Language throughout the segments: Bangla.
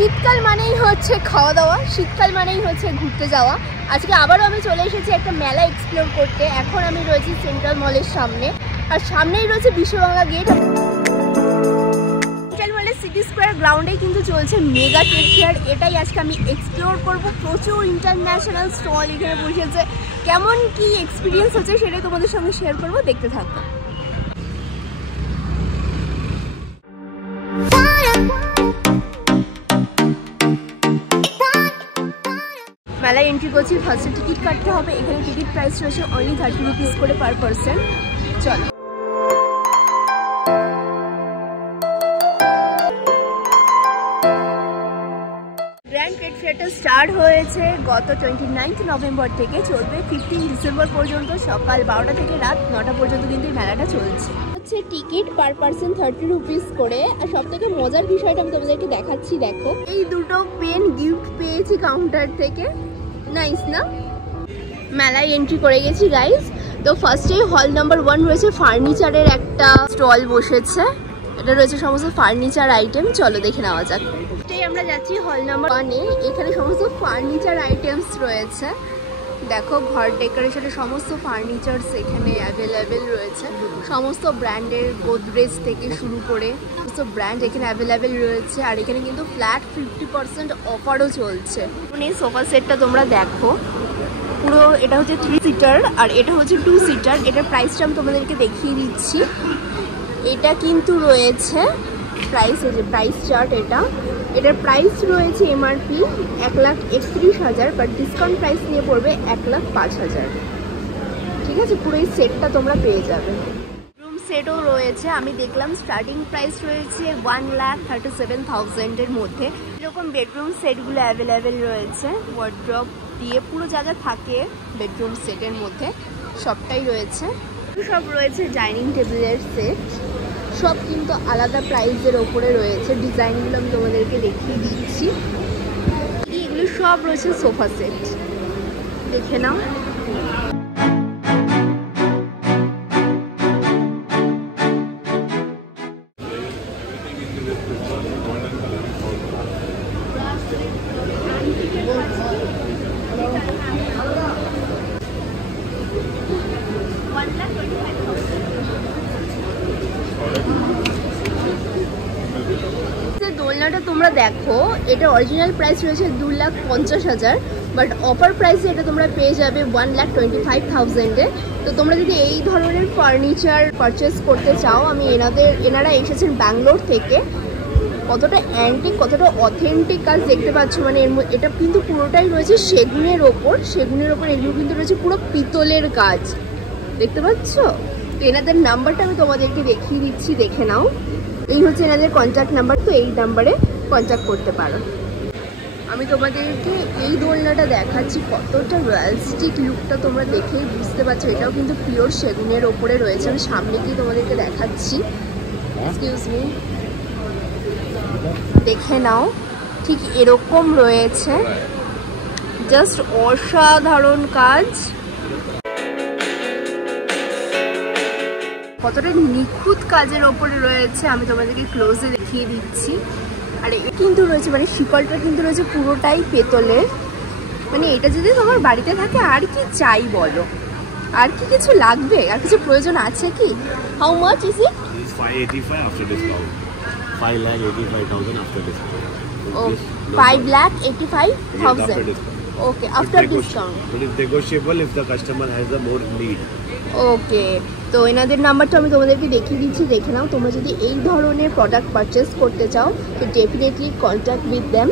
শীতকাল মানেই হচ্ছে খাওয়া দাওয়া, শীতকাল মানেই হচ্ছে ঘুরতে যাওয়া। আজকে আবারও আমি চলে এসেছি একটা মেলা এক্সপ্লোর করতে। এখন আমি রয়েছি সেন্ট্রাল মলের সামনে, আর সামনেই রয়েছে বিশ্বগঙ্গা গেট। সেন্ট্রাল মলের সিটি স্কোয়ার গ্রাউন্ডেই কিন্তু চলছে মেগা ট্রেড ফেয়ার। এটাই আজকে আমি এক্সপ্লোর করব। প্রচুর ইন্টারন্যাশনাল স্টল এখানে বসেছে। কেমন কি এক্সপিরিয়েন্স হচ্ছে সেটাই তোমাদের সঙ্গে শেয়ার করবো, দেখতে থাকবো। মেলায় এন্ট্রি করছি, ফার্স্টে টিকিট কাটতে হবে। এখানে টিকিট প্রাইস রয়েছে অনলি 30 রুপিস করে পার পারসন। চলো, গ্র্যান্ড ট্রেড ফেয়ারটা স্টার্ট হয়েছে গত 29 নভেম্বর থেকে, চলবে 15 ডিসেম্বর পর্যন্ত। সকাল 12টা থেকে রাত 9টা পর্যন্ত কিন্তু এই মেলাটা চলছে। হচ্ছে টিকিট পার পারসন 30 রুপিস করে। আর সব থেকে মজার বিষয়টা আমি তোমাদেরকে দেখাচ্ছি, দেখো এই দুটো পেন গিফট পেয়েছি কাউন্টার থেকে। নাইস না? মেলায় এন্ট্রি করে গেছি গাইজ। তো ফার্স্টে হল নাম্বার 1 রয়েছে ফার্নিচারের একটা স্টল বসেছে। এটা রয়েছে সমস্ত ফার্নিচার আইটেম। চলো দেখে নেওয়া যাক। আমরা যাচ্ছি হল নাম্বার 1-এ। এখানে সমস্ত ফার্নিচার আইটেমস রয়েছে। দেখো ঘর ডেকোরেশনের সমস্ত ফার্নিচারস এখানে অ্যাভেলেবেল রয়েছে। সমস্ত ব্র্যান্ডের গোদরেজ থেকে শুরু করে সমস্ত ব্র্যান্ড এখানে অ্যাভেলেবেল রয়েছে। আর এখানে কিন্তু ফ্ল্যাট 50% অফারও চলছে। এই সোফা সেটটা তোমরা দেখো, পুরো এটা হচ্ছে 3 সিটার আর এটা হচ্ছে 2 সিটার। এটার প্রাইসটা আমি তোমাদেরকে দেখিয়ে দিচ্ছি। এটা কিন্তু রয়েছে প্রাইস, এই যে প্রাইস চার্ট, এটার প্রাইস রয়েছে এমআরপি 1,31,000, বাট ডিসকাউন্ট প্রাইস নিয়ে পড়বে 1,05,000। ঠিক আছে, পুরো এই সেটটা তোমরা পেয়ে যাবে। রুম সেটও রয়েছে, আমি দেখলাম স্টার্টিং প্রাইস রয়েছে 1,37,000-এর মধ্যে। এরকম বেডরুম সেটগুলো অ্যাভেলেবেল রয়েছে, ওয়ার্ড্রপ দিয়ে পুরো যা যা থাকে বেডরুম সেটের মধ্যে সবটাই রয়েছে। সব রয়েছে ডাইনিং টেবিলের সেট, সব কিন্তু আলাদা প্রাইসের ওপরে রয়েছে। ডিজাইনগুলো আমি তোমাদেরকে দেখিয়ে দিচ্ছি। এগুলো সব রয়েছে সোফা সেট, দেখে নাও। দোলনাটা তোমরা দেখো, এটা অরিজিনাল প্রাইস রয়েছে 2,50,000, বাট অফার প্রাইসে এটা তোমরা পেয়ে যাবে 1,25,000-এ। তো তোমরা যদি এই ধরনের ফার্নিচার পারচেস করতে চাও, আমি এনারা এসেছেন ব্যাঙ্গালোর থেকে। কতটা অ্যান্টিক, কতটা অথেন্টিক কাজ দেখতে পাচ্ছ। মানে এটা কিন্তু পুরোটাই রয়েছে সেগুনের ওপর। এগুলো কিন্তু রয়েছে পুরো পিতলের কাজ, দেখতে পাচ্ছ। তো এনাদের নাম্বারটা আমি তোমাদেরকে দেখিয়ে দিচ্ছি, দেখে নাও। এই হচ্ছে এনাদের কন্ট্যাক্ট নাম্বার, তো এই নাম্বারে কন্ট্যাক্ট করতে পারো। আমি তোমাদেরকে এই দোলনাটা দেখাচ্ছি, কতটা রয়্যালিস্টিক লুকটা তোমরা দেখেই বুঝতে পারছো। এটাও কিন্তু পিওর সেগুনের ওপরে রয়েছে। আমি সামনে গিয়ে তোমাদেরকে দেখাচ্ছি, এক্সকিউজ মি, দেখে নাও। ঠিক এরকম রয়েছে, জাস্ট অসাধারণ কাজ। কতটা নিখুঁত কাজের ওপরে রয়েছে আমি তোমাদেরকে ক্লোজে দেখিয়ে দিচ্ছি। আর এটা কিন্তু রয়েছে, মানে শিকলটা কিন্তু রয়েছে পুরোটাই পেতলের। মানে এটা যদি তোমার বাড়িতে থাকে আর কি চাই বলো, আর কি কিছু লাগবে, আর কিছু প্রয়োজন আছে কি? How much is it? 585 after discount. 5,85,000 after discount. Oh, 5,85,000. Okay, after discount. But it's negotiable if the customer has a more need. ওকে, তো এনাদের নাম্বারটা আমি তোমাদেরকে দেখিয়ে দিচ্ছি, দেখে নাও। তোমরা যদি এই ধরনের প্রোডাক্ট পারচেস করতে চাও তো ডেফিনেটলি কন্ট্যাক্ট উইথ দেম।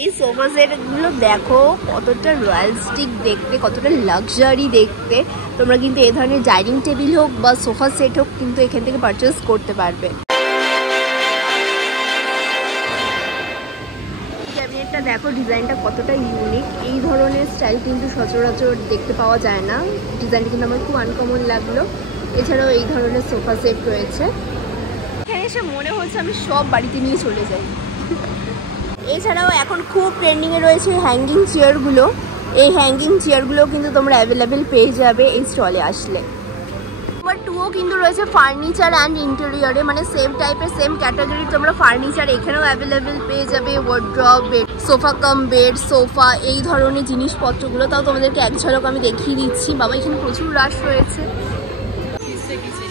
এই সোফা সেটগুলো দেখো কতটা রয়্যালিস্টিক দেখতে, কতটা লাক্সারি দেখতে। তোমরা কিন্তু এই ধরনের ডাইনিং টেবিল হোক বা সোফা সেট হোক কিন্তু এখান থেকে পারচেস করতে পারবে। ক্যাবিনেটটা দেখো, ডিজাইনটা কতটা ইউনিক। এই ধরনের স্টাইল কিন্তু সচরাচর দেখতে পাওয়া যায় না। ডিজাইনটা কিন্তু আমার খুব আনকমন লাগলো। এছাড়াও এই ধরনের সোফা সেট রয়েছে। এখানে এসে মনে হচ্ছে আমি সব বাড়িতে নিয়ে চলে যাই। এছাড়াও এখন খুব ট্রেন্ডিংয়ে রয়েছে হ্যাঙ্গিং চেয়ারগুলো। এই হ্যাঙ্গিং চেয়ারগুলো কিন্তু তোমরা অ্যাভেলেবেল পেয়ে যাবে এই স্টলে আসলে। নাম্বার 2ও কিন্তু রয়েছে ফার্নিচার অ্যান্ড ইন্টেরিয়রে, মানে সেম টাইপের সেম ক্যাটাগরি তোমরা ফার্নিচার এখানেও অ্যাভেলেবেল পেয়ে যাবে। Wardrobe, bed, sofa cum bed, sofa, এই ধরনের জিনিসপত্রগুলো। তাও তোমাদেরকে এক ঝলক আমি দেখিয়ে দিচ্ছি। বাবা এখানে প্রচুর রাশ রয়েছে।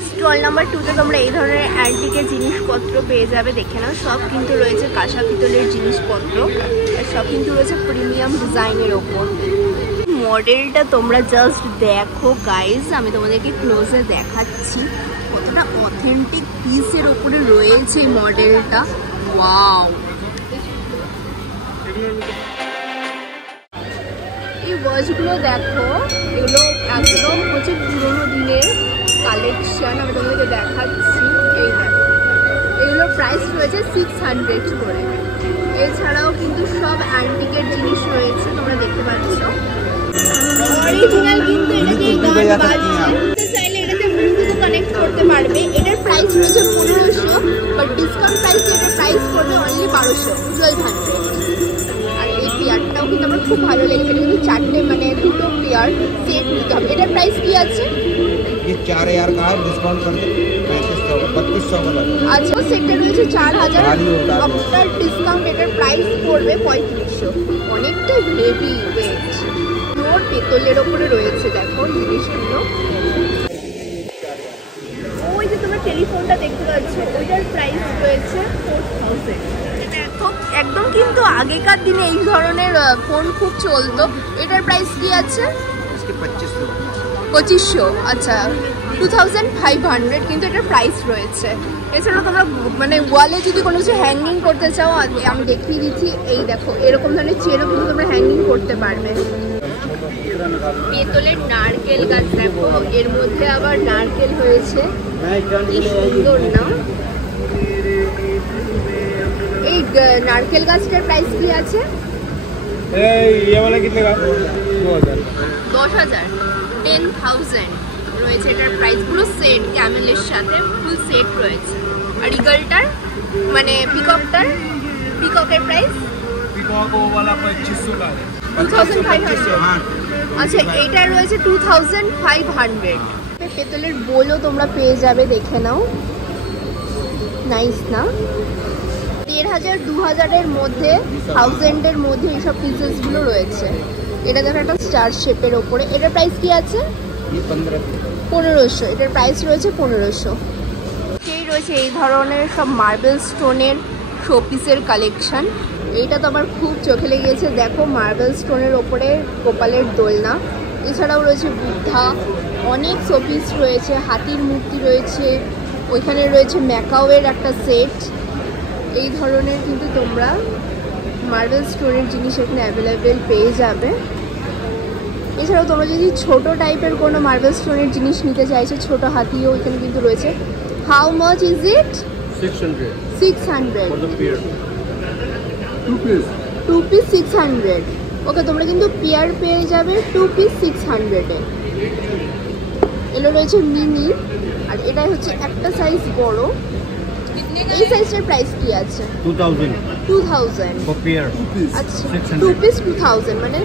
স্টল নাম্বার 2তে তোমরা এই ধরনের অ্যান্টিকের জিনিসপত্র পেয়ে যাবে, দেখে নাও। সব কিন্তু রয়েছে কাঁসা পিতলের জিনিসপত্র, আর সব কিন্তু রয়েছে প্রিমিয়াম ডিজাইনের ওপর। মডেলটা তোমরা জাস্ট দেখো গাইজ, আমি তোমাদেরকে ক্লোজে দেখাচ্ছি কতটা অথেন্টিক পিসের উপরে রয়েছে এই মডেলটা। ওয়াও, এই ওয়াচগুলো দেখো, এগুলো একদম হচ্ছে পুরোনো দিনের কালেকশন। আমি তোমাদেরকে দেখাচ্ছি, এই দেখো, এগুলোর প্রাইস রয়েছে 600 করে। এছাড়াও কিন্তু সব অ্যান্টিকের জিনিস রয়েছে, তোমরা দেখতে পাচ্ছ। অরিজিনাল কিন্তু এটাতে গান বাজছে, চাইলে এটাতে ব্লুটুথ কানেক্ট করতে পারবে। এটার প্রাইস রয়েছে 1500, বাট ডিসকাউন্ট প্রাইসে এটার প্রাইস পড়বে অনলি 1200। আর এই পেয়ারটাও কিন্তু আমার খুব ভালো লেগেছে। এটা কিন্তু 4টে, মানে 2টো পেয়ার সেট নিতে হবে। এটার প্রাইস কি আছে? ये 4000 का है, डिस्काउंट कर दे 3200 का। আচ্ছা, সেটটা রয়েছে 4000, আফটার ডিসকাউন্ট এটার প্রাইস পড়বে 3500। অনেকটা হেভি ওয়েট, পিওর পেতলের ওপরে রয়েছে। দেখো জিনিসগুলো। ওই যে তোমার টেলিফোনটা দেখতে পাচ্ছ, ওইটার প্রাইস রয়েছে 4000। দেখো একদম কিন্তু আগেকার দিনে এই ধরনের ফোন খুব চলতো। এটার প্রাইস কি আছে? 2500। আচ্ছা, 2500 কিন্তু এটার প্রাইস রয়েছে। এছাড়াও তোমরা মানে ওয়ালে যদি কোনো কিছু হ্যাঙ্গিং করতে চাও, আমি দেখিয়ে দিচ্ছি। এই দেখো, এরকম ধরনের চেয়ারও কিন্তু তোমরা হ্যাঙ্গিং করতে পারবে। পেতলের নারকেল গাছ দেখো, এর মধ্যে আবার নারকেল হয়েছে, কি সুন্দর না? এই নারকেল গাছটার প্রাইস কি আছে? 10,000, 10,000 রয়েছে এটার প্রাইস। পুরো সেট, ক্যামেলের সাথে ফুল সেট রয়েছে। আর ইগলটার, মানে পিককের প্রাইস 2500। আচ্ছা, এইটা রয়েছে 2500। পেতলের বোলও তোমরা পেয়ে যাবে, দেখে নাও। নাইস না? 1500, 2000-এর মধ্যে, 1000-এর মধ্যে এইসব পিসেসগুলো রয়েছে। এটা দেখো একটা স্টার শেপের ওপরে। এটার প্রাইস কি আছে? 1500। এটার প্রাইস রয়েছে 1500। সেই রয়েছে এই ধরনের সব মার্বেল স্টোনের শোপিসের কালেকশন। এইটা তো আমার খুব চোখে লেগেছে। দেখো, মার্বেল স্টোনের ওপরে গোপালের দোলনা। এছাড়াও রয়েছে বুদ্ধা, অনেক শোপিস রয়েছে, হাতির মূর্তি রয়েছে, ওইখানে রয়েছে ম্যাকাওয়ের একটা সেট। এই ধরনের কিন্তু তোমরা মার্বেল স্টোনের জিনিস এখানে অ্যাভেলেবেল পেয়ে যাবে। এছাড়াও তোমরা যদি ছোট টাইপের কোনো মার্বেল স্টোনের জিনিস নিতে চাইছো, ছোট হাতিও এখানে কিন্তু রয়েছে। How much is it? 600 For the pear. 2 piece 600। ওকে, তোমরা কিন্তু পেয়ার পেয়ে যাবে 2 piece 600-এ। এগুলো রয়েছে মিনি, আর এটাই হচ্ছে একটা সাইজ বড়। এই সাইজটার প্রাইস কি আছে? 2000 For pear. আচ্ছা, 2 piece 2000, মানে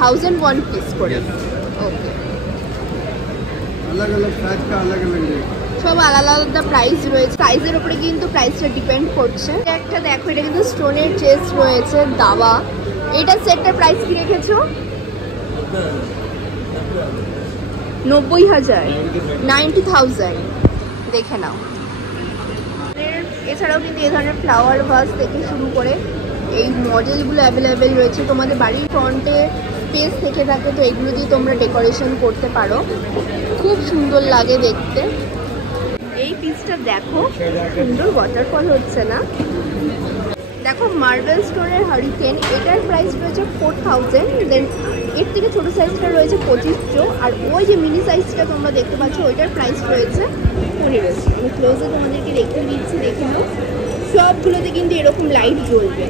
1000 1 piece করে। ওকে, अलग अलग साइज का अलग अलग रेट। সব আলাদা আলাদা প্রাইস রয়েছে, সাইজের উপরে কিন্তু প্রাইসটা ডিপেন্ড করছে। একটা দেখো, এটা কিন্তু স্টোনের চেস্ট রয়েছে, দাবা। এটা সেটটার প্রাইস কি রেখেছো? 90,000, 90,000। দেখে নাও। এছাড়াও কিন্তু এই ধরনের ফ্লাওয়ার ভাস থেকে শুরু করে এই মডেলগুলো অ্যাভেলেবেল রয়েছে। তোমাদের বাড়ির ফ্রন্টে স্পেস থেকে থাকে, তো এগুলো দিয়ে তোমরা ডেকোরেশন করতে পারো, খুব সুন্দর লাগে দেখতে। এই পিসটা দেখো, সুন্দর ওয়াটারফল হচ্ছে না? দেখো, মার্বেল স্টোনের হারিকেন, এটার প্রাইস রয়েছে 4000। দেন এর থেকে ছোটো সাইজটা রয়েছে 2500, আর ওই যে মিনি সাইজটা তোমরা দেখতে পাচ্ছ, ওইটার প্রাইস রয়েছে 1500। আমি ক্লোজে তোমাদেরকে রেখে দিচ্ছি, দেখে নাও। সবগুলোতে কিন্তু এরকম লাইট জ্বলবে।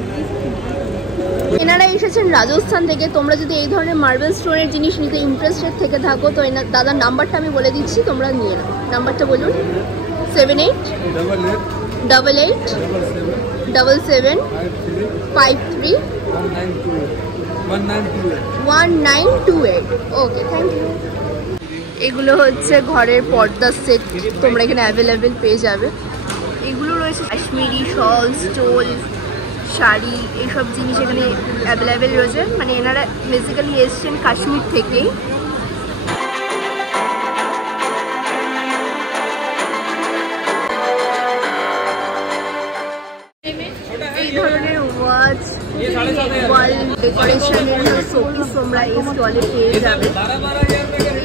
এনারা এসেছেন রাজস্থান থেকে। তোমরা যদি এই ধরনের মার্বেল স্টোনের জিনিস নিতে ইন্টারেস্টেড থেকে থাকো, তো দাদার নাম্বারটা আমি বলে দিচ্ছি, তোমরা নিয়ে নাও। নাম্বারটা বলুন। 7888 77 53 192 1928। Okay, thank you. এগুলো হচ্ছে ঘরের পর্দার সেট, তোমরা এখানে অ্যাভেলেবেল পেয়ে যাবে। এগুলো রয়েছে কাশ্মীরি শল, স্টোল, শাড়ি, এইসব জিনিস এখানে অ্যাভেলেবেল রয়েছে। মানে এনারা বেসিক্যালি এসছেন কাশ্মীর থেকেই। এই ধরনের ওয়াচ, ওয়াল ডেকোরেশনের শোপিস তোমরা এই স্টলে পেয়ে যাবে।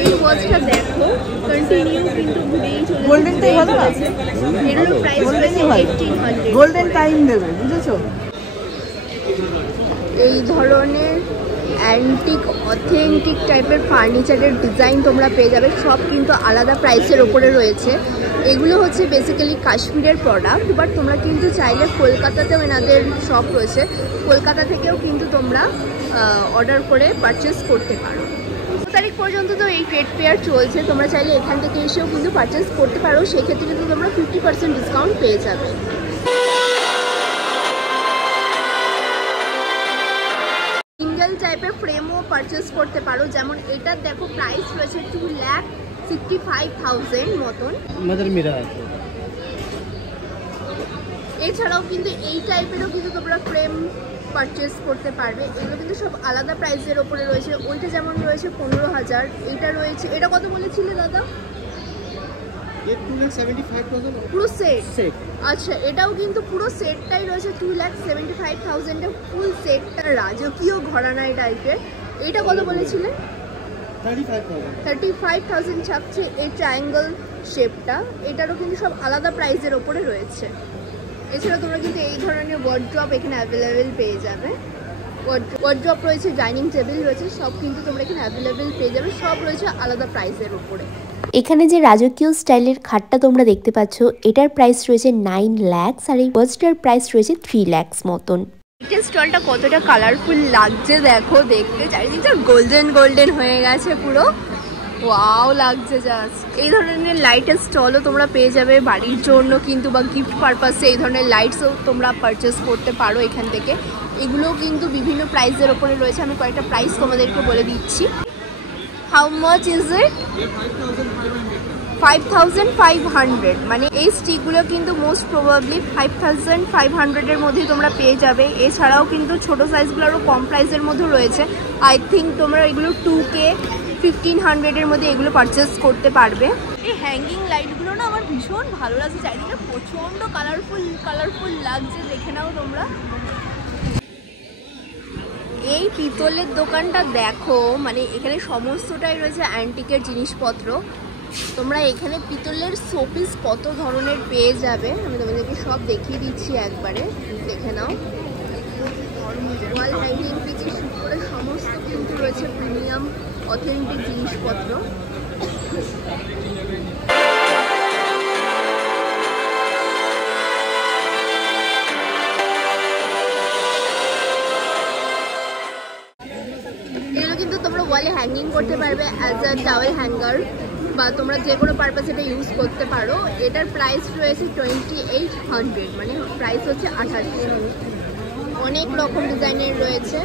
এই ওয়াচটা দেখো, কন্টিনিউ কিন্তু ঘুরেই চলেছে। গোল্ডেনটাই ভালো না? এটারও প্রাইস রয়েছে 1800। গোল্ডেন টাইম দেবে, বুঝেছো? এই ধরনের অ্যান্টিক অথেন্টিক টাইপের ফার্নিচারের ডিজাইন তোমরা পেয়ে যাবে। সব কিন্তু আলাদা প্রাইসের ওপরে রয়েছে। এগুলো হচ্ছে বেসিক্যালি কাশ্মীরের প্রোডাক্ট, বাট তোমরা কিন্তু চাইলে কলকাতাতেও এনাদের শপ রয়েছে, কলকাতা থেকেও কিন্তু তোমরা অর্ডার করে পারচেস করতে পারো। 2 তারিখ পর্যন্ত তো এই ট্রেড ফেয়ার চলছে, তোমরা চাইলে এখান থেকে এসেও কিন্তু পারচেস করতে পারো। সেক্ষেত্রে কিন্তু তোমরা 50% ডিসকাউন্ট পেয়ে যাবে। সিঙ্গেল টাইপের ফ্রেমও পারচেস করতে পারো, যেমন এটার দেখো প্রাইস রয়েছে 2,65,000 মতন। এছাড়াও কিন্তু এই টাইপেরও কিন্তু তোমরা ফ্রেম পারচেস করতে পারবে। এগুলো কিন্তু সব আলাদা প্রাইসের ওপরে রয়েছে। ওইটা যেমন রয়েছে 15,000, এইটা রয়েছে, এটা কত বলেছিলে দাদা? পুরো সেট। আচ্ছা, এটাও কিন্তু পুরো সেটটাই রয়েছে 2,75,000 এর ফুল সেটটা, রাজকীয় ঘরানায় টাইপের। এটা কত বলেছিলে? 35,000 ছাপছে এই ট্রায়াঙ্গেল শেপটা। এটারও কিন্তু সব আলাদা প্রাইসের ওপরে রয়েছে। এছাড়া তোমরা কিন্তু এই ধরনের ওয়ার্ড্রপ এখানে অ্যাভেলেবেল পেয়ে যাবে। ওয়ার্ড্রপ রয়েছে, ডাইনিং টেবিল রয়েছে, সব কিন্তু তোমরা এখানে অ্যাভেলেবেল পেয়ে যাবে। সব রয়েছে আলাদা প্রাইসের ওপরে। এখানে যে রাজকীয় স্টাইলের খাটটা তোমরা দেখতে পাচ্ছ, এটার প্রাইস রয়েছে 9 লাখ, আর এই ওয়াচটার প্রাইস রয়েছে 3 লাখ মতন। এটা স্টলটা কতটা কালারফুল লাগছে দেখো, দেখতে চারিদিকটা গোল্ডেন গোল্ডেন হয়ে গেছে পুরো, ওয়াও লাগছে জাস্ট। এই ধরনের লাইটের স্টলও তোমরা পেয়ে যাবে বাড়ির জন্য কিন্তু, বা গিফট পারপাসে এই ধরনের লাইটসও তোমরা পারচেস করতে পারো এখান থেকে। এগুলোও কিন্তু বিভিন্ন প্রাইসের ওপরে রয়েছে। আমি কয়েকটা প্রাইস তোমাদেরকে বলে দিচ্ছি। হাউ মাচ ইজ ইট? 5,500। মানে এই স্টিকগুলো কিন্তু মোস্ট প্রবাবলি 5,500 এর মধ্যেই তোমরা পেয়ে যাবে। এছাড়াও কিন্তু ছোট সাইজগুলো আরও কম প্রাইসের মধ্যে রয়েছে। আই থিঙ্ক তোমরা এগুলো 2K 1,500 এর মধ্যে এগুলো পারচেস করতে পারবে। এই হ্যাঙ্গিং লাইটগুলো না আমার ভীষণ ভালো লাগছে, চারিদিকে প্রচণ্ড কালারফুল লাগছে, দেখে নাও তোমরা। এই পিতলের দোকানটা দেখো, মানে এখানে সমস্তটাই রয়েছে অ্যান্টিকের জিনিসপত্র। তোমরা এখানে পিতলের শোপিস কত ধরনের পেয়ে যাবে, আমি তোমাদেরকে সব দেখিয়ে দিচ্ছি একবারে, দেখে নাও। ওয়াল হ্যাঙ্গিং থেকে শুরু করে সমস্ত কিন্তু রয়েছে প্রিমিয়াম অথেন্টিক জিনিসপত্র। এগুলো কিন্তু তোমরা ওয়ালে হ্যাঙ্গিং করতে পারবে অ্যাজ আ টাওয়েল হ্যাঙ্গার, বা তোমরা যে কোনো পারপাসে এটা ইউজ করতে পারো। এটার প্রাইস রয়েছে 2,800, মানে প্রাইস হচ্ছে 2800। অনেক রকম ডিজাইনের রয়েছে।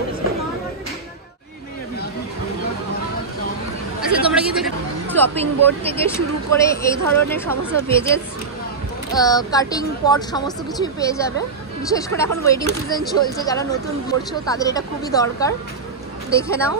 আচ্ছা, তোমরা কিন্তু শপিং বোর্ড থেকে শুরু করে এই ধরনের সমস্ত ভেজেস, কাটিং পট সমস্ত কিছুই পেয়ে যাবে। বিশেষ করে এখন ওয়েডিং সিজন চলছে, যারা নতুন করছো তাদের এটা খুবই দরকার, দেখে নাও।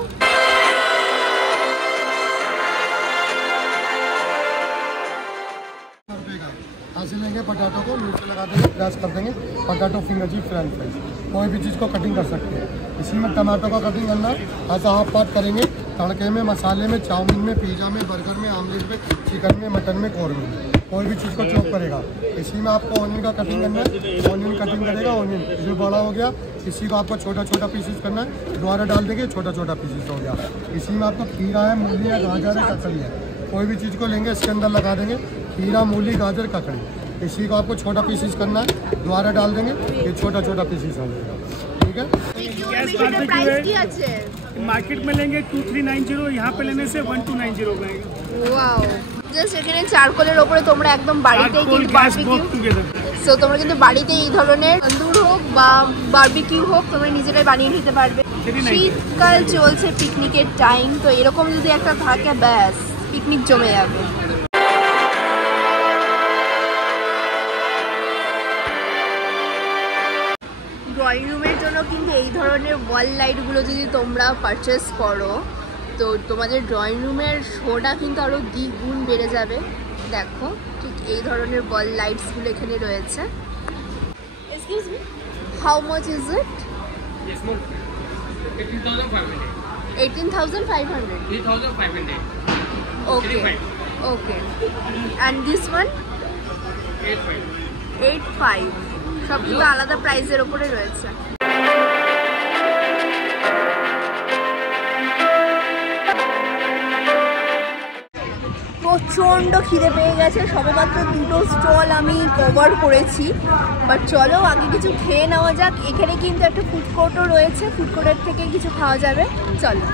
ऐसे लेंगे पटाटो को नीचे लगा देंगे, प्रेस कर देंगे, पटाटो फिंगर जी फ्रेंच फ्राइज कोई भी चीज़ को कटिंग कर सकते हैं। इसी में टमाटो का कटिंग करना, ऐसा हाफ पार्ट करेंगे, तड़के में, मसाले में, चाउमीन में, पिज़्ज़ा में, बर्गर में, आमलेट में, चिकन में, मटन में, कौरमे में, कोई भी चीज़ को चॉप करेगा। इसी में आपको ऑनियन का कटिंग करना है, ऑनियन कटिंग करेगा, ऑनियन जो बड़ा हो गया इसी को आपको छोटा छोटा पीसेस करना है, दोबारा डाल देंगे, छोटा छोटा पीसेस हो गया। इसी में आपको खीरा है, मूली है, गाजर है, ककड़ी है, कोई भी चीज़ को लेंगे इसके अंदर लगा देंगे, खीरा, मूली, गाजर, ककड़ी, इसी को आपको छोटा पीसेस करना है, दोबारा डाल देंगे, ये छोटा छोटा पीसेस हो जाएगा। ठीक है, मार्केट में लेंगे 2390, यहाँ पे लेने से 1290 का। ওয়াও, জাস্ট এখানে চারকোলের ওপরে তোমরা একদম বাড়িতেই কিন্তু বারবিকিউ, তোমরা কিন্তু বাড়িতে এই ধরনের তন্দুর হোক বা বারবিকিউ হোক তোমরা নিজেরাই বানিয়ে নিতে পারবে। শীতকাল চলছে, পিকনিকের টাইম, তো এরকম যদি একটা থাকে ব্যাস পিকনিক জমে যাবে। ড্রয়িং রুমের জন্য কিন্তু এই ধরনের ওয়াল লাইটগুলো যদি তোমরা পারচেস করো তো তোমাদের ড্রয়িং রুমের শোটা কিন্তু আরও দ্বিগুণ বেড়ে যাবে। দেখো ঠিক এই ধরনের ওয়াল লাইটসগুলো এখানে রয়েছে। Excuse me, how much is it? 18,500. 3,500. Okay. Okay. And this one? 8,500. সব কিন্তু আলাদা প্রাইসের উপরে রয়েছে। প্রচণ্ড খিদে পেয়ে গেছে, সবেমাত্র দুটো স্টল আমি কভার করেছি, বাট চলো আগে কিছু খেয়ে নেওয়া যাক। এখানে কিন্তু একটা ফুড কোর্টও রয়েছে, ফুড কোর্টের থেকে কিছু খাওয়া যাবে, চলো।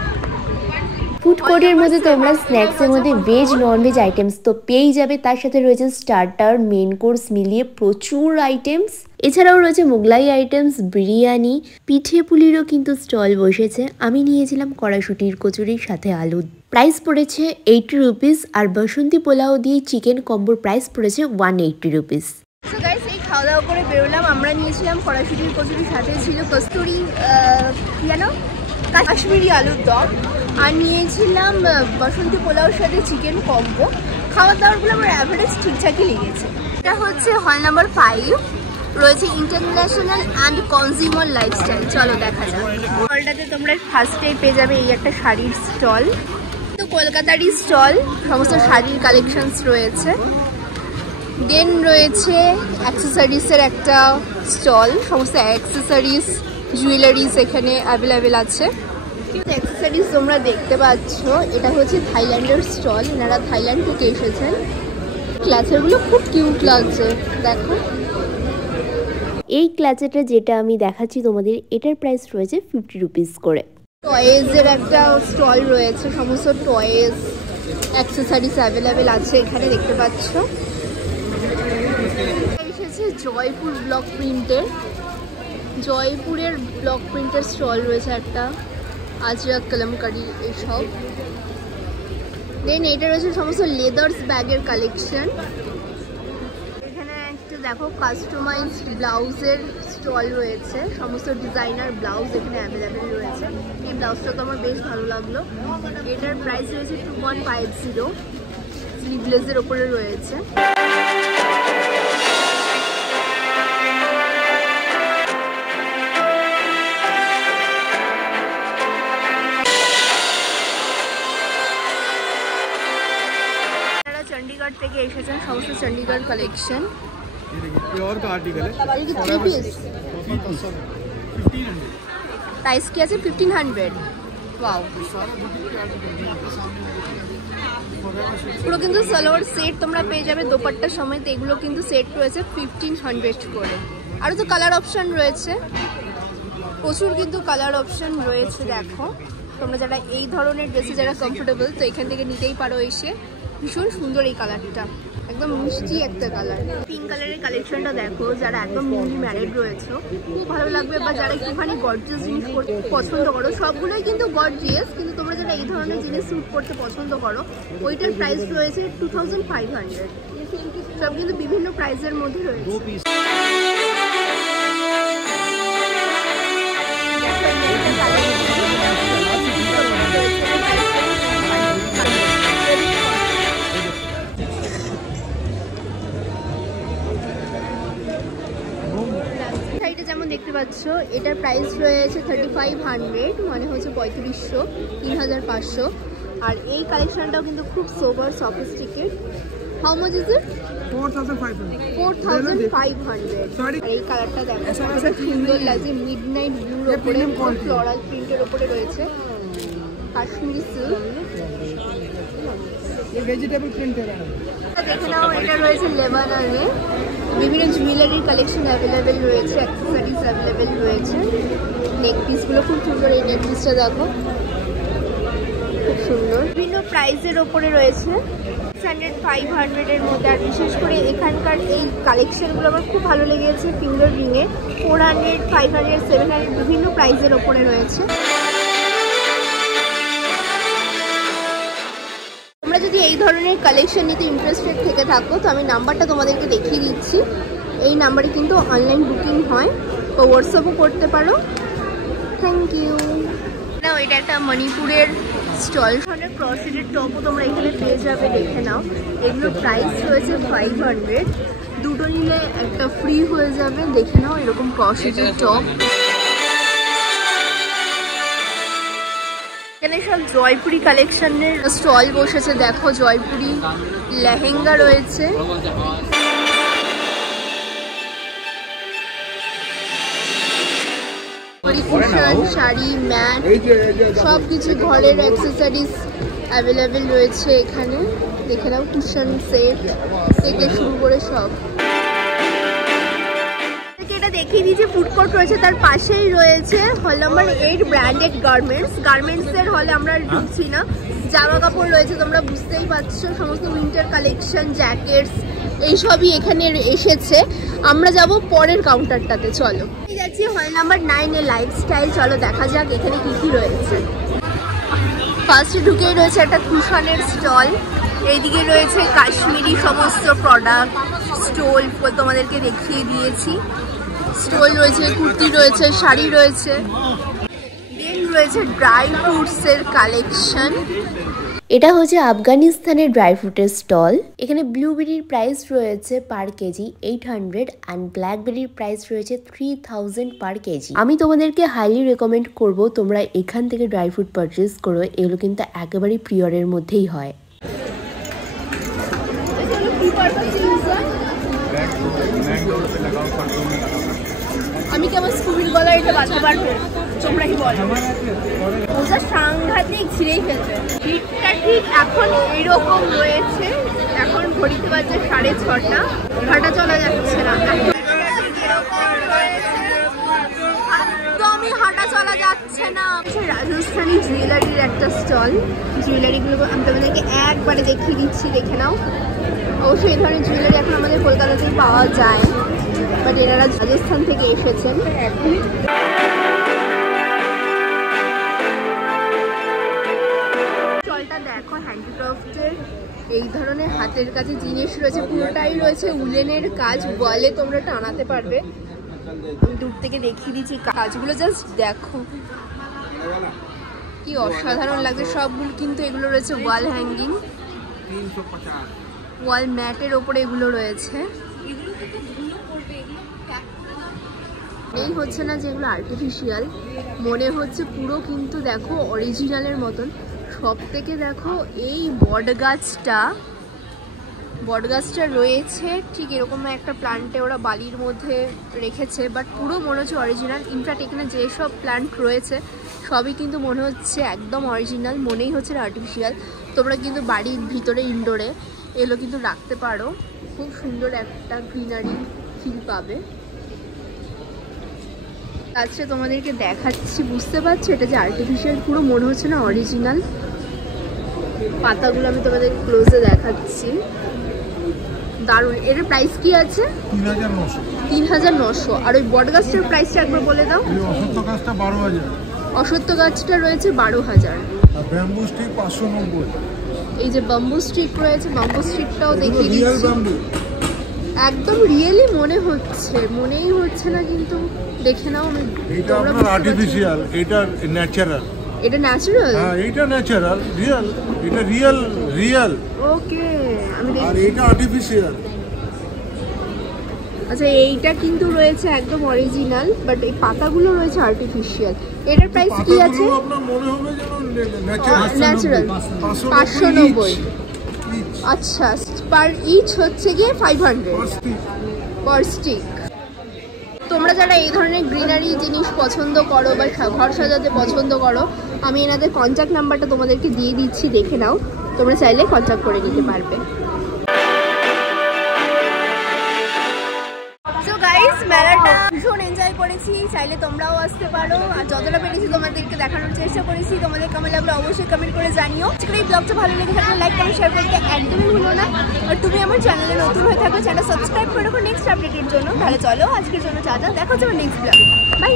ফুড কোর্টের মধ্যে তোমরা স্ন্যাক্সের মধ্যে ভেজ ননভেজ আইটেমস তো পেয়েই যাবে, তার সাথে রয়েছে স্টার্টার মেন কোর্স মিলিয়ে প্রচুর আইটেমস। এছাড়াও রয়েছে মোগলাই আইটেমস, বিরিয়ানি, পিঠে পুলিরও কিন্তু স্টল বসেছে। আমি নিয়েছিলাম কড়াইশুটির কচুরির সাথে আলু। প্রাইস পড়েছে 80 রুপিস, আর বাসন্তী পোলাও দিয়ে চিকেন কম্বোর প্রাইস পড়েছে 180 রুপিস। সো গাইস, এই খাওয়া দাওয়া করে বেরোলাম। আমরা নিয়েছিলাম কড়াইশুটির কচুরির সাথে ছিল কস্তুরি কাশ্মীরি আলুর দম, আর নিয়েছিলাম বাসন্তী পোলাওর সাথে চিকেন কম্বো। খাওয়ার দাওয়ারগুলো আমার অ্যাভারেজ ঠিকঠাকই লেগেছে। এটা হচ্ছে হল নাম্বার 5, রয়েছে ইন্টারন্যাশনাল অ্যান্ড কনজিউমার লাইফস্টাইল। চলো দেখা যাক। হলটাতে তোমরা ফার্স্টেই পেয়ে যাবে এই একটা শাড়ির স্টল, তো কলকাতারই স্টল, সমস্ত শাড়ির কালেকশনস রয়েছে। দেন রয়েছে অ্যাক্সেসরিজের একটা স্টল, সমস্ত অ্যাক্সেসরিজ জুয়েলারিজ এখানে অ্যাভেলেবেল আছে। অ্যাক্সেসরিজ তোমরা দেখতে পাচ্ছ, এটা হচ্ছে থাইল্যান্ডের স্টল, এনারা থাইল্যান্ড থেকে এসেছেন। ক্লাচেরগুলো খুব কিউট লাগছে, দেখো। এই ক্লাচেরটা যেটা আমি দেখাচ্ছি তোমাদের, এটার প্রাইস রয়েছে 50 রুপিস করে। টয়েজের একটা স্টল রয়েছে, সমস্ত টয়েজ অ্যাক্সেসরিজ অ্যাভেলেবেল আছে এখানে দেখতে পাচ্ছ। এসেছে জয়পুর ব্লক প্রিন্টের, জয়পুরের ব্লক প্রিন্টের স্টল রয়েছে একটা, আজরাক কলমকারি এইসব। দেন এটা রয়েছে সমস্ত লেদার্স ব্যাগের কালেকশন। এখানে একটা দেখো কাস্টমাইজড ব্লাউজের স্টল রয়েছে, সমস্ত ডিজাইনার ব্লাউজ এখানে অ্যাভেলেবেল রয়েছে। এই ব্লাউজটা তো আমার বেশ ভালো লাগলো। এটার প্রাইস রয়েছে 2150, স্লিভলেসের ওপরে রয়েছে। चंडीगढ़ থেকে এসেছেন, সমস্ত চন্ডীগড় কালেকশন। प्योर का आर्टिकल है, प्राइस क्या है? 1500। वाओ, পুরো কিন্তু সালোয়ার সেট তোমরা পেয়ে যাবে দোপাট্টার সমেত। এগুলো কিন্তু সেট রয়েছে 1500 করে। আরও তো কালার অপশন রয়েছে, প্রচুর কিন্তু কালার অপশন রয়েছে। দেখো তোমরা যারা এই ধরনের ড্রেসে যারা কমফোর্টেবল, তো এখান থেকে নিতেই পারো এসে। ভীষণ সুন্দর এই কালারটা, একদম মিষ্টি একটা কালার। পিঙ্ক কালারের কালেকশনটা দেখো, যারা একদম নিউলি ম্যারিড রয়েছে খুব ভালো লাগবে, বা যারা একটুখানি গর্জিয়াস জিনিস পরতে পছন্দ করো, সবগুলোই কিন্তু গর্জিয়াস, কিন্তু তোমরা যারা এই ধরনের জিনিস স্যুট করতে পছন্দ করো, ওইটার প্রাইস রয়েছে 2500। সব কিন্তু বিভিন্ন প্রাইসের মধ্যে রয়েছে। যেমন দেখতে পাচ্ছ, এটার প্রাইস রয়েছে 3500, মানে হচ্ছে 3500, 3500। আর এই কালেকশনটাও কিন্তু খুব sober sophisticate. How much is it? 4500। আর এই কালারটা দেখো, খুব সুন্দর লাগছে, মিডনাইট ব্লুর ওপরে ফ্লোরাল প্রিন্টের ওপরে রয়েছে, কাশ্মীরি সিল্ক। वेजिटेबल प्रिंट है। দেখে নাও, এটা রয়েছে লেবাননে। বিভিন্ন জুয়েলারির কালেকশন অ্যাভেলেবেল রয়েছে, অ্যাক্সেসরিজ অ্যাভেলেবেল রয়েছে। নেক পিসগুলো খুব সুন্দর, এই নেক পিসটা দেখো খুব সুন্দর। বিভিন্ন প্রাইসের ওপরে রয়েছে, 600-500 মধ্যে। আর বিশেষ করে এখানকার এই কালেকশনগুলো আমার খুব ভালো লেগেছে। ফিঙ্গার রিংয়ে 400, 500, 700 বিভিন্ন প্রাইসের ওপরে রয়েছে। ধরনের কালেকশন নিতে ইন্টারেস্টেড থেকে থাকো তো আমি নাম্বারটা তোমাদেরকে দেখিয়ে দিচ্ছি। এই নাম্বারে কিন্তু অনলাইন বুকিং হয়, তো হোয়াটসঅ্যাপও করতে পারো। Thank you. না এটা একটা মণিপুরের স্টল, ক্রসেটের টপও তোমরা এখানে পেয়ে যাবে, দেখে নাও। এগুলো প্রাইস রয়েছে 500, দুটো নিলে একটা ফ্রি হয়ে যাবে। দেখে নাও এরকম ক্রসেটের টপ। এখানে সব জয়পুরি কালেকশনের স্টল বসেছে, দেখো জয়পুরি লেহেঙ্গা রয়েছে। কুশন, শাড়ি, ম্যাট, সব কিছু ঘরের অ্যাক্সেসরিজ অ্যাভেলেবেল রয়েছে এখানে। দেখে নাও কুশন সেট থেকে শুরু করে সব। এটা দেখিয়ে দিয়েছি ফুড কোর্ট রয়েছে, তার পাশেই রয়েছে হল নাম্বার 8 ব্র্যান্ডেড গার্মেন্টসের হলে আমরা ঢুকছি না। জামা কাপড় রয়েছে, তোমরা বুঝতেই পারছো, সমস্ত উইন্টার কালেকশন, জ্যাকেটস এইসবই এখানে এসেছে। আমরা যাব পরের কাউন্টারটাতে, চলো যাচ্ছি হল নাম্বার 9 এর লাইফস্টাইল। চলো দেখা যাক এখানে কি কি রয়েছে। ফার্স্টে ঢুকেই রয়েছে একটা কুশনের স্টল, এইদিকে রয়েছে কাশ্মীরি সমস্ত প্রোডাক্ট, স্টোল তোমাদেরকে দেখিয়ে দিয়েছি। স্টোল রয়েছে, কুর্তি রয়েছে, শাড়ি রয়েছে, দেন রয়েছে ড্রাই ফ্রুটসের কালেকশন। এটা হচ্ছে আফগানিস্তানের ড্রাই ফ্রুটের স্টল। এখানে ব্লুবেরির প্রাইস রয়েছে পার কেজি 800 অ্যান্ড ব্ল্যাকবেরির প্রাইস রয়েছে 3000 পার কেজি। আমি তোমাদেরকে হাইলি রেকমেন্ড করব তোমরা এখান থেকে ড্রাই ফ্রুট পারচেস করো, এগুলো কিন্তু একেবারেই পিওরের মধ্যেই হয়। আমি কি আমার স্কুবির গলা এটা বাঁধতে পারবো? তোমরা কি বলো? ওটা সাংঘাতিক ছিঁড়েই ফেলবে। ভিড়টা ঠিক এখন এইরকম রয়েছে, এখন ঘড়িতে বাজে 6:30, হাঁটা চলা যাচ্ছে না, একদমই হাঁটা চলা যাচ্ছে না। রাজস্থানী জুয়েলারির একটা স্টল, জুয়েলারিগুলো আমি তোমাদেরকে একবারে দেখিয়ে দিচ্ছি, দেখে নাও। অবশ্যই এই ধরনের জুয়েলারি এখন আমাদের কলকাতাতেই পাওয়া যায়, বাট এনারা রাজস্থান থেকে এসেছেন। স্টলটা দেখো হ্যান্ডিক্রাফটের, এই ধরনের হাতের কাছে জিনিস রয়েছে, পুরোটাই রয়েছে উলেনের কাজ, ওয়ালে তোমরা টানাতে পারবে। আমি দূর থেকে দেখিয়ে দিচ্ছি কাজগুলো, জাস্ট দেখো কি অসাধারণ লাগছে সবগুলো। কিন্তু এগুলো রয়েছে ওয়াল হ্যাঙ্গিং, ওয়াল ম্যাটের ওপরে এগুলো রয়েছে। এই হচ্ছে না যে এগুলো আর্টিফিশিয়াল, মনে হচ্ছে পুরো কিন্তু দেখো অরিজিনালের মতন। সব থেকে দেখো এই বটগাছটা রয়েছে ঠিক এরকম একটা প্ল্যান্টে, ওরা বালির মধ্যে রেখেছে, বাট পুরো মনে হচ্ছে অরিজিনাল। ইনফ্যাক্ট এখানে যেসব প্ল্যান্ট রয়েছে সবই কিন্তু মনে হচ্ছে একদম অরিজিনাল, মনেই হচ্ছে আর্টিফিশিয়াল। তোমরা কিন্তু বাড়ির ভিতরে ইনডোরে এগুলো কিন্তু রাখতে পারো, খুব সুন্দর একটা গ্রিনারি ফিল পাবে। আজকে তোমাদেরকে দেখাচ্ছি, বুঝতে পারছো এটা যে আর্টিফিশিয়াল, পুরো মনে হচ্ছে না অরিজিনাল। পাতাগুলো আমি তোমাদের ক্লোজে দেখাচ্ছি, দারুণ। এর প্রাইস কি আছে? 3900। আর ওই বট গাছটার প্রাইসটা একবার বলে দাও। অশ্বত্থ গাছটা 12000, অশ্বত্থ গাছটা রয়েছে 12000, আর ব্যাম্বু স্টিক 590। এই যে বাম্বু স্টিক রয়েছে, বাম্বু স্টিকটাও দেখিয়ে দিচ্ছি, একদম রিয়েলি মনে হচ্ছে, মনেই হচ্ছে না কিন্তু। দেখে নাও, আমি এটা আপনার আর্টিফিশিয়াল, এটা ন্যাচারাল। এটা ন্যাচারাল? হ্যাঁ এটা ন্যাচারাল, রিয়েল, এটা রিয়েল। ওকে, আমি আর এটা আর্টিফিশিয়াল। আচ্ছা, এইটা কিন্তু রয়েছে একদম অরিজিনাল, বাট এই পাতাগুলো রয়েছে আর্টিফিশিয়াল। এটার প্রাইস কি আছে? আপনার মনে হবে যেন ন্যাচারাল। 590। আচ্ছা, পার ইচ হচ্ছে গিয়ে 500 পার স্টিক। তোমরা যারা এই ধরনের গ্রিনারি জিনিস পছন্দ করো বা ঘর সাজাতে পছন্দ করো, আমি এনাদের কন্ট্যাক্ট নাম্বারটা তোমাদেরকে দিয়ে দিচ্ছি, দেখে নাও, তোমরা চাইলে কন্ট্যাক্ট করে নিতে পারবে। সো গাইস, মেলাটা ভীষণ এনজয় করেছি, চাইলে তোমরাও আসতে পারো। আর যতটা পেরেছি তোমাদেরকে দেখানোর চেষ্টা করেছি। তোমাদের কেমন লাগলো অবশ্যই কমেন্ট করে জানিও। আজকের এই ব্লগটা ভালো লেগে থাকলে লাইক কমেন্ট শেয়ার করতে একদমই ভুলো না। আর তুমি আমার চ্যানেলে নতুন হয়ে থাকো, চ্যানেল সাবস্ক্রাইব করে রাখো নেক্সট আপডেটের জন্য। তাহলে চলো আজকের জন্য যা দেখা হচ্ছে নেক্সট ব্লগে। বাই।